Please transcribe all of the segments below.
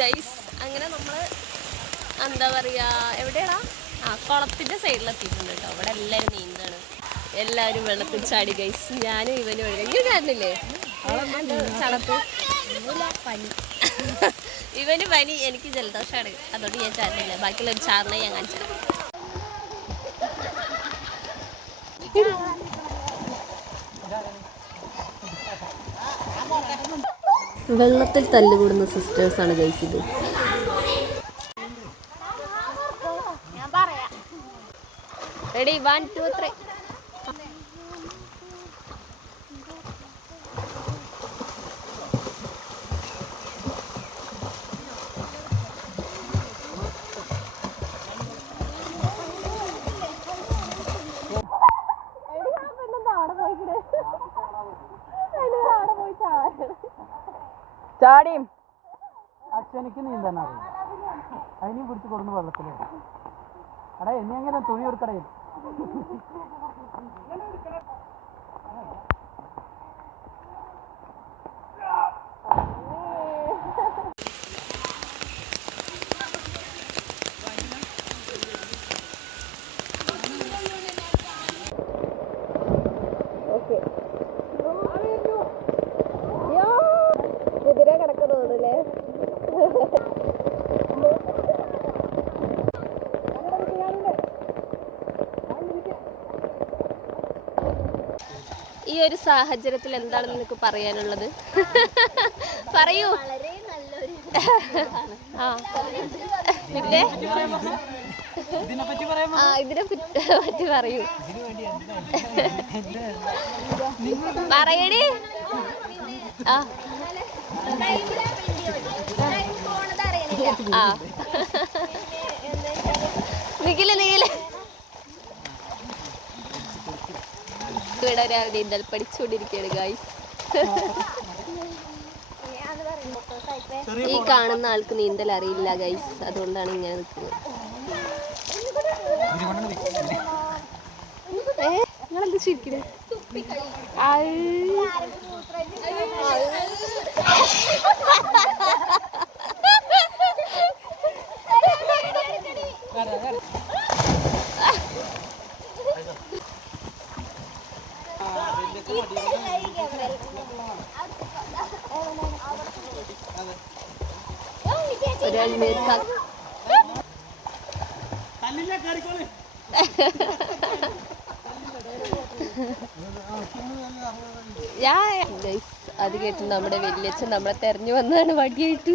Guys അങ്ങനെ നമ്മൾ എന്താ പറയുക എവിടെയാടാ കുളത്തിൻ്റെ സൈഡിലെത്തിയിട്ടുണ്ട് കേട്ടോ. അവിടെ എല്ലാവരും നീന്താണ്, എല്ലാവരും വെള്ളത്തിൽ ചാടി ഗൈസ്. ഞാനും ഇവനും ഇങ്ങനെ കാണില്ലേ ചടത്ത്. ഇവന് പനി, എനിക്ക് ജലദോഷമാണ്, അതുകൊണ്ട് ഞാൻ ചാടില്ല. ബാക്കിയുള്ള ഒരു ചാറിനെ ഞാൻ കാണിച്ചു. വെള്ളത്തിൽ തല്ലുകൂടുന്ന സിസ്റ്റേഴ്സാണ് ഗൈസ് ഇത്. റെഡി 1 2 3. ചാടിയും അച്ഛനിക്ക് നീന്താൻ അറിയില്ല, അതിനും പിടിച്ച് കൊടുന്ന് വെള്ളത്തിലാണ്. അടാ എന്നെ എങ്ങനെ തുണി കൊടുക്കടേ. കുതിര കിടക്കുന്നതല്ലേ. ഈ ഒരു സാഹചര്യത്തിൽ എന്താണ് നിനക്ക് പറയാനുള്ളത്? പറയൂ. പിന്നെ ഇതിനെ പറ്റി പറയൂ. പറയടി. നിഖില് ഇവിടെ ഒരാൾ നീന്തൽ പഠിച്ചുകൊണ്ടിരിക്കുകയാണ് ഗായ്സ്. ഈ കാണുന്ന ആൾക്ക് നീന്തൽ അറിയില്ല ഗൈസ്, അതുകൊണ്ടാണ് ഇങ്ങനെ നിൽക്കുന്നത്. നിങ്ങളെന്ത് ചിരിക്കണേ? ഒരാൾ അത് കേട്ട് നമ്മുടെ വലിയച്ഛൻ നമ്മളെ തെരഞ്ഞു വന്നതാണ് വടിയായിട്ട്.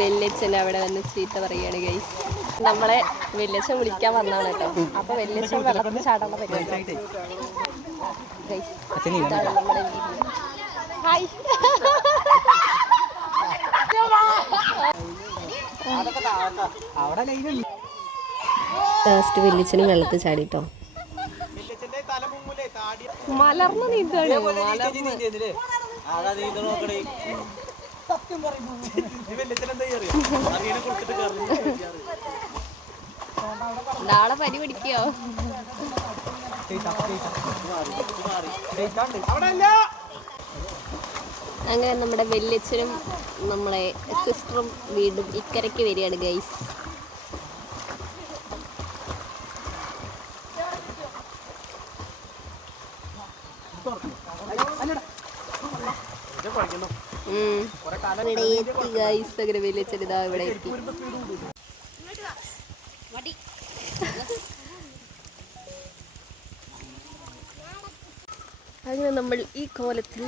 വെല്ലിയച്ഛൻ അവിടെ വന്ന് ചീത്ത പറയുകയാണ് ഗൈസ്. നമ്മളെ വെല്ലിയച്ഛൻ വിളിക്കാൻ വന്നാണ് കേട്ടോ. അപ്പൊ വെല്ലിയച്ഛൻ വെള്ളത്തിൽ ചാടാനുള്ള പരിപാടി ഗൈസ്. ഇതാണ് നമ്മുടെ വീട്. ഹായ്. ലാസ്റ്റ് വെല്ലിയച്ഛനും വെള്ളത്തിൽ ചാടിട്ടോ. മലർന്ന് നീന്താണ്. നാളെ പനി പിടിക്കോ? അങ്ങനെ നമ്മുടെ വെല്ലിയച്ഛനും നമ്മളെ സിസ്റ്ററും വീണ്ടും ഇക്കരയ്ക്ക് വരികയാണ് ഗൈസ്. ഇവിടെ എത്തി ഗൈസ്. അങ്ങനെ വെല്ലിയച്ഛൻ ഇതാ ഇവിടെ എത്തി. അങ്ങനെ നമ്മൾ ഈ കോലത്തിൽ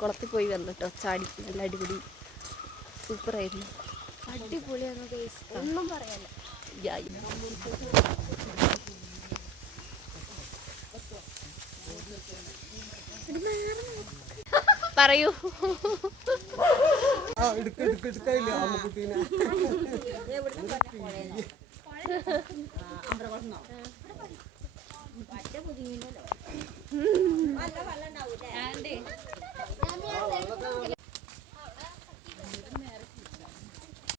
കുളത്തിൽ പോയി വന്നിട്ടോ. ചാടി നല്ല അടിപൊളി സൂപ്പറായിരുന്നു. അടിപൊളിയാണ് ഗൈസ്, ഒന്നും പറയാനില്ല. പറയൂ.